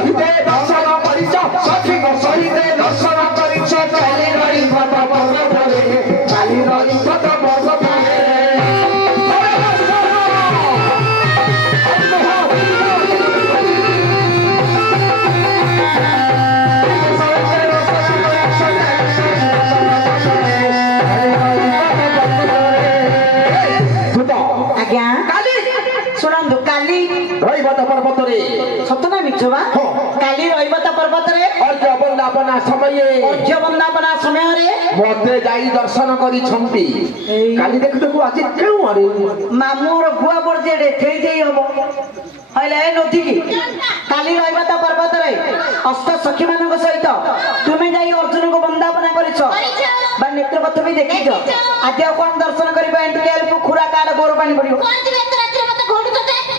ସହିତେ ଦର୍ଶନ କରିଛ ସଠିକ ସହିତେ ଦର୍ଶନ କରିଛ ଚାଲି ରହିବ ତ ପର୍ବତରେ ଚାଲି ରହିବ ତ ପର୍ବତରେ ଶୁଣନ୍ତୁ କାଲି ରହିବ ତ ପର୍ବତରେ ସତ ନା ମିଛ ବା କାଲି ରହିବ ତ ପର୍ବତରେ ଅର୍ଘ୍ୟ ବନ୍ଦାପନା ସମୟରେ ଅର୍ଘ୍ୟ ବନ୍ଦାପନା ସମୟରେ ମତେ ଯାଇ ଦର୍ଶନ କରିଛନ୍ତି କାଲି ଦେଖୁ ଦେଖୁ ଆଜି କେଉଁ ଆଡେ ମାମୁଁର ଗୁଆ ବର୍ଜେଡେ ଥେଇ ଦେଇ ହବ ହଇଲେ ଏ ନଥିକି କାଲି ରହିବ ତ ପର୍ବତରେ ଅଷ୍ଟ ସଖୀ ମାନଙ୍କ ସହିତ ତୁମେ ଯାଇ ଅର୍ଜୁନକୁ ବନ୍ଦାପନା କରିଛ ବା ନେତ୍ରପଥ ବି ଦେଖିଛ ଆଜି ଆଉ କଣ ଦର୍ଶନ କରିବ ଏମିତି ଖୁରା କାର୍ଡ ଗୋର ପାଣି ପଡିବ